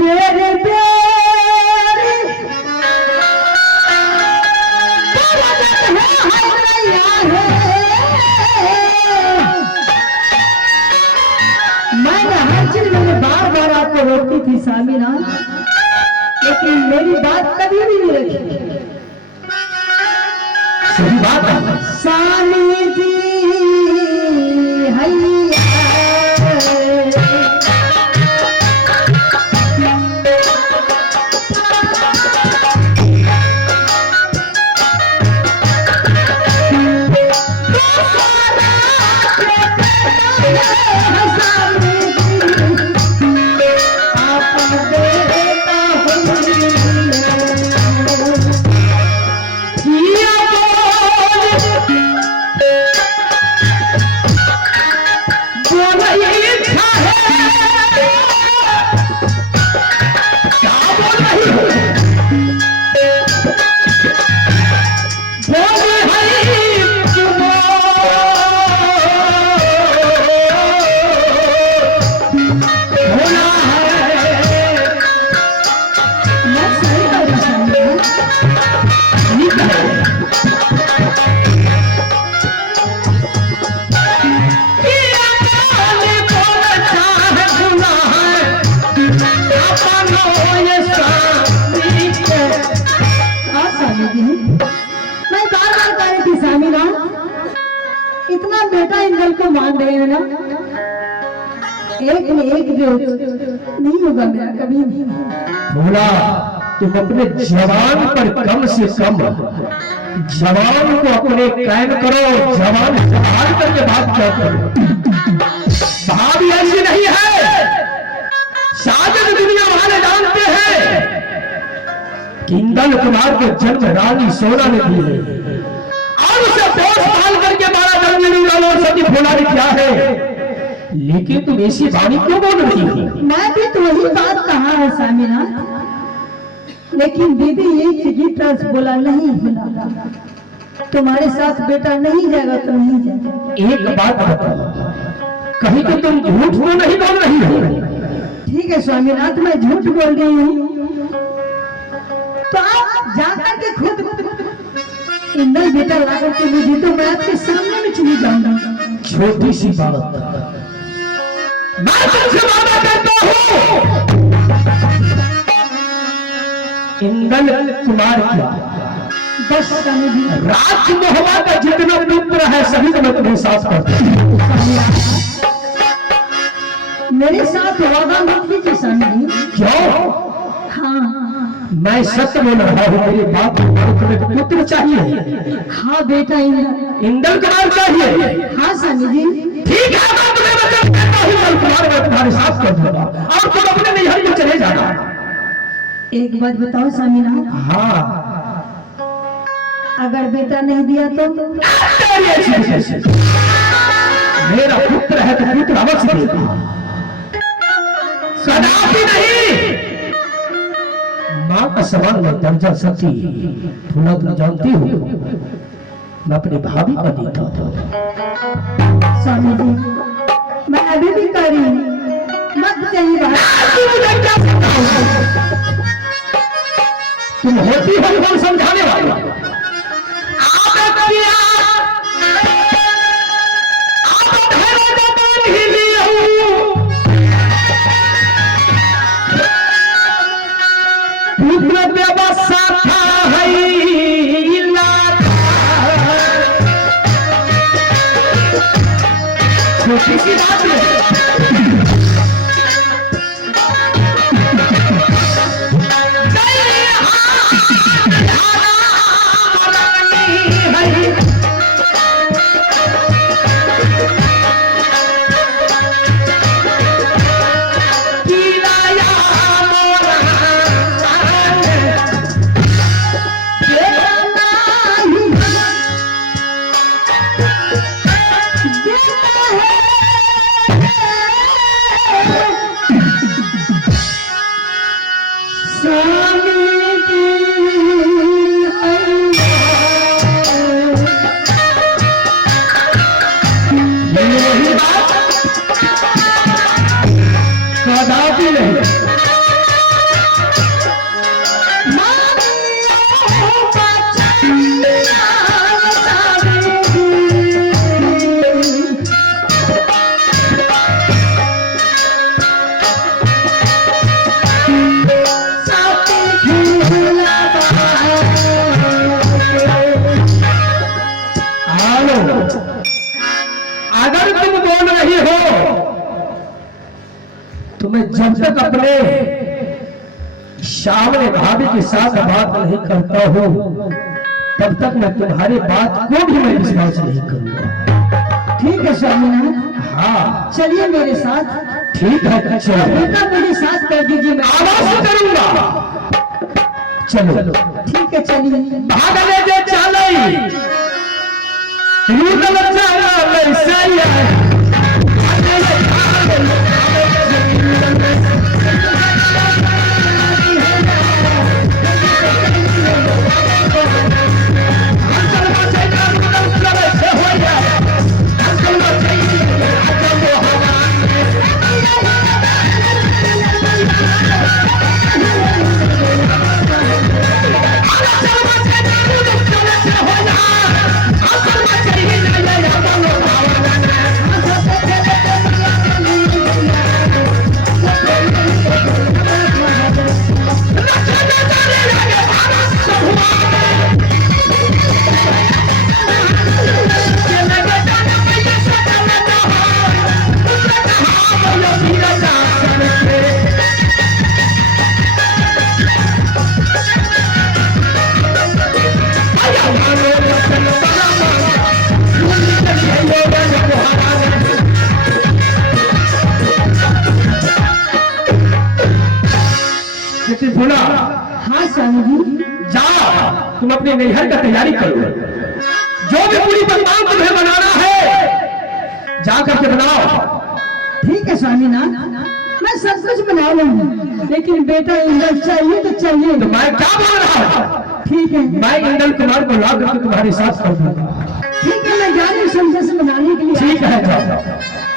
बेरे बेरे मैंने हर चीज मैंने बार बार आपको रोकती थी सामीना, लेकिन मेरी बात कभी भी नहीं रखी। सही बात है सामी जी हैया इतना बेटा इंगल को मान रहे हैं ना, एक में एक जो नहीं होगा मेरा कभी नहीं। बोला तुम अपने जवान पर कम से कम जवान को अपने कायम करो, जवान संभाल करके बात क्या करो। भाभी ऐसी नहीं है, शायद दुनिया वाले जानते हैं कि इंदल कुमार को जन्म रानी सोना ने दी है और उसे 2 साल करके 12 जन्म और सती भोला ने किया है, लेकिन तुम ऐसी वाणी क्यों बोल रही थी? मैं भी तो वही बात कहा है सामीना, लेकिन दीदी ये गिटार बोला नहीं बोला तुम्हारे साथ बेटा नहीं जाएगा तो नहीं जाएगा। एक बात बताओ, कहीं तो तुम झूठ तो नहीं बोल रही हो? ठीक है स्वामीनाथ, मैं झूठ बोल रही हूँ तो आप जाकर के खुद इंदल बेटा लाकर के मुझे तो मैं आपके सामने में चली जाऊंगा। छोटी सी बात, मैं तुमसे वादा करता हूँ इंदल कुमार की बस राज मोहम्मद का जितना पुत्र है सभी को मैं तुम्हें साथ करता हूँ। मेरे साथ वादा मत कीजिए स्वामी। क्यों? हाँ मैं सत्य बोल रहा हूँ, मेरी बात तुम्हें पुत्र चाहिए। हाँ बेटा इंदल कुमार चाहिए। हाँ स्वामी जी। ठीक है, मैं तुम्हें वचन देता हूँ इंदल कुमार मैं तुम्हारे साथ कर दूंगा और तुम अपने नैहर में चले जाना। एक बात बताओ स्वामीनाथ, हाँ अगर बेटा नहीं दिया तो? मेरा पुत्र है तो पुत्र अवश्य देगा, कदापि नहीं। मां का सवाल में दर्जा सती थोड़ा तुम जानती हो, मैं अपनी भाभी का देता था। स्वामी जी मैं अभी भी कर रही हूँ, मत चाहिए तुम होती हो कौन समझाने वाला? छोटी बात कदापि नहीं। जब तक अपने सामने भाभी के साथ बात नहीं करता हूँ तब तक मैं तुम्हारी बात को भी मैं विश्वास नहीं करूंगा। ठीक है स्वामीनाथ, हाँ चलिए मेरे साथ। ठीक है चलो। बेटा मेरे साथ कर दीजिए, मैं आवाज करूंगा। चलो ठीक है चलिए। भागने जे चालई रूदल चालई सैया बोला। हाँ स्वामी जी। जाओ तुम अपने नैहर का तैयारी करो, जो भी पूरी पकवान तुम्हें बनाना है जा करके बनाओ। ठीक है स्वामीनाथ, मैं सब कुछ बना लूंगी, लेकिन बेटा इंदल चाहिए तो चाहिए। तो मैं क्या बोल रहा हूँ? ठीक है, मैं इंदल कुमार को ला करके तुम्हारे साथ कर दूंगा। ठीक है, मैं जा रही हूँ समझे से बनाने के लिए। ठीक है जाओ।